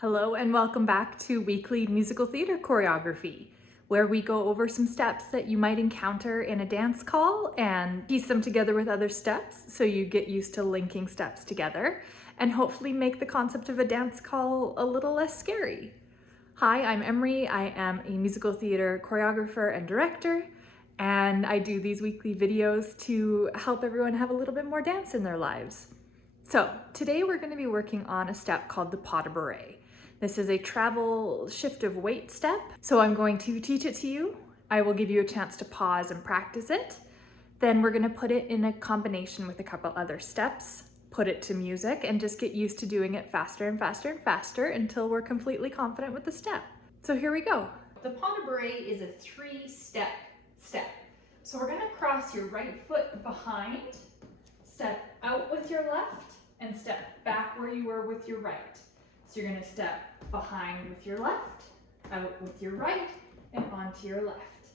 Hello and welcome back to weekly musical theater choreography, where we go over some steps that you might encounter in a dance call and piece them together with other steps so you get used to linking steps together and hopefully make the concept of a dance call a little less scary. Hi, I'm Emery. I am a musical theater choreographer and director, and I do these weekly videos to help everyone have a little bit more dance in their lives. So today we're going to be working on a step called the Pas De Bourree. This is a travel shift of weight step. So I'm going to teach it to you. I will give you a chance to pause and practice it. Then we're going to put it in a combination with a couple other steps, put it to music, and just get used to doing it faster and faster and faster until we're completely confident with the step. So here we go. The Pas De Bourree is a 3-step step. So we're going to cross your right foot behind, step out with your left, and step back where you were with your right. So you're going to step behind with your left, out with your right, and onto your left.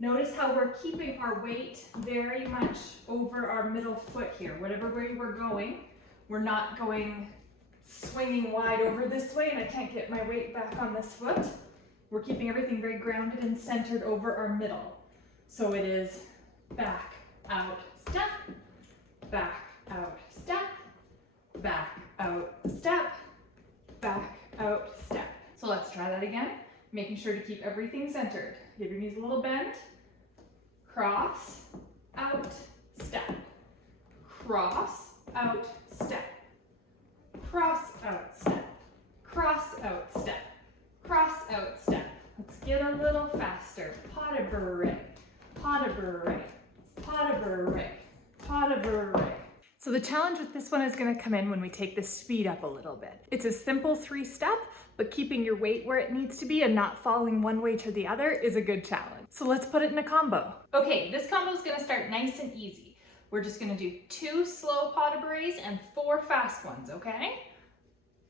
Notice how we're keeping our weight very much over our middle foot here. Whatever way we're going, we're not going swinging wide over this way, and I can't get my weight back on this foot. We're keeping everything very grounded and centered over our middle. So it is back, out, step, back, out, step, back, out, step, back, out, step. So let's try that again, making sure to keep everything centered. Give your knees a little bend. Cross, out, step. Cross, out, step. Cross, out, step. Cross, out, step. Cross, out, step. Let's get a little faster. Pas De Bourree, Pas De Bourree, Pas De Bourree, Pas De Bourree. So the challenge with this one is going to come in when we take the speed up a little bit. It's a simple 3-step, but keeping your weight where it needs to be and not falling one way to the other is a good challenge. So let's put it in a combo. Okay, this combo is going to start nice and easy. We're just going to do 2 slow Pas De Bourrees and 4 fast ones, okay?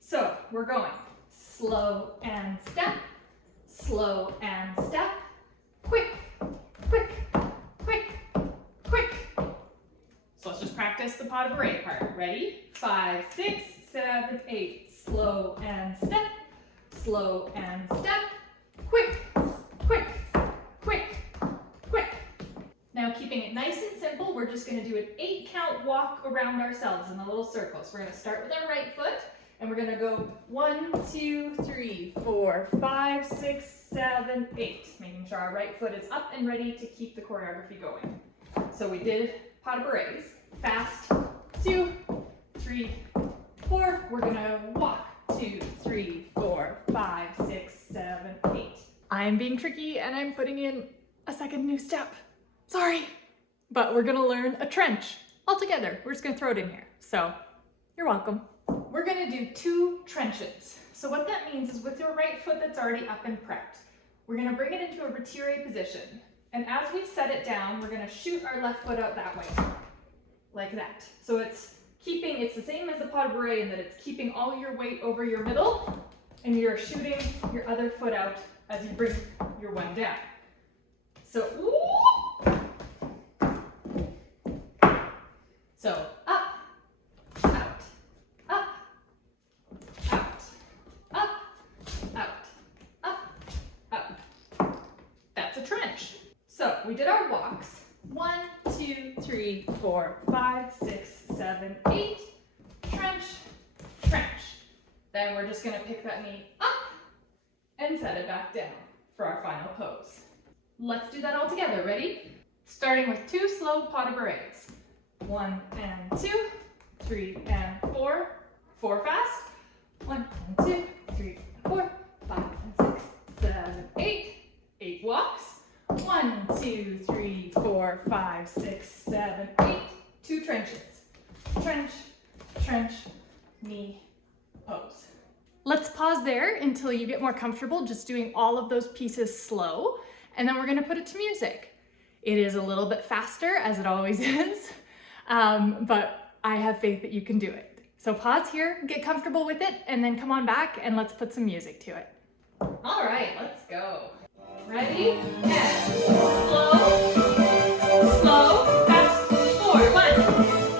So we're going slow and step, slow and step, quick, quick, quick, quick. So let's just practice the Pas De Bourree part. Ready? 5, 6, 7, 8. Slow and step, slow and step, quick, quick, quick, quick. Now keeping it nice and simple, we're just going to do an 8-count walk around ourselves in a little circle. So we're going to start with our right foot, and we're going to go 1, 2, 3, 4, 5, 6, 7, 8. Making sure our right foot is up and ready to keep the choreography going. So we did Pas De Bourrees. Fast, 2, 3, 4. We're gonna walk 2, 3, 4, 5, 6, 7, 8. I'm being tricky and I'm putting in a second new step. Sorry, but we're gonna learn a trench all together. We're just gonna throw it in here. So you're welcome. We're gonna do 2 trenches. So what that means is with your right foot that's already up and prepped, we're gonna bring it into a retiré position. And as we set it down, we're gonna shoot our left foot out that way, like that. So it's the same as the Pas De Bourree in that it's keeping all your weight over your middle, and you're shooting your other foot out as you bring your one down. So, so up, out, up, out, up, out, up, out. That's a trench. So we did our walks. 1, 2, 3, 4, 5, 6, 7, 8. Trench, trench. Then we're just going to pick that knee up and set it back down for our final pose. Let's do that all together. Ready? Starting with 2 slow Pas De Bourrees. 1 and 2, 3 and 4. 4 fast. 1 and 2, 3 and 4, 5 and 6, 7, 8. 8 walks. 1, 2, 3, 4, 5, 6, 7, 8. 2 trenches. Trench, trench, knee, pose. Let's pause there until you get more comfortable just doing all of those pieces slow, and then we're going to put it to music. It is a little bit faster, as it always is, but I have faith that you can do it. So pause here, get comfortable with it, and then come on back and let's put some music to it. All right, let's go. Ready? And slow, slow, fast, 4. 1,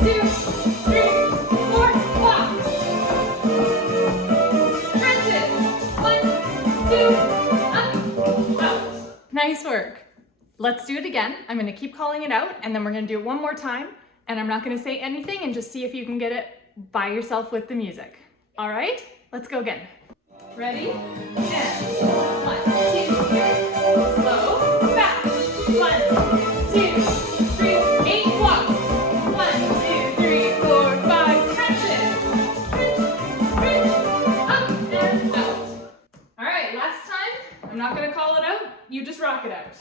2, 3, 4, walk. Trenches. two, up, out. Nice work. Let's do it again. I'm gonna keep calling it out and then we're gonna do it one more time and I'm not gonna say anything and just see if you can get it by yourself with the music. All right, let's go again. Ready? And 1, 2, 3. Slow, fast. 1, 2, 3, 8 walks. 1, 2, 3, 4, 5 crunches. Crunch, up and out. All right, last time. I'm not gonna call it out. You just rock it out.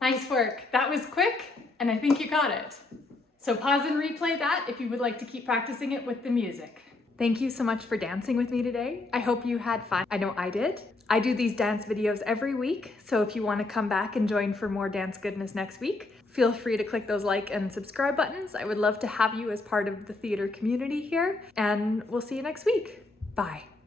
Nice work. That was quick, and I think you got it. So pause and replay that if you would like to keep practicing it with the music. Thank you so much for dancing with me today. I hope you had fun. I know I did. I do these dance videos every week, so if you want to come back and join for more dance goodness next week, feel free to click those like and subscribe buttons. I would love to have you as part of the theater community here, and we'll see you next week. Bye.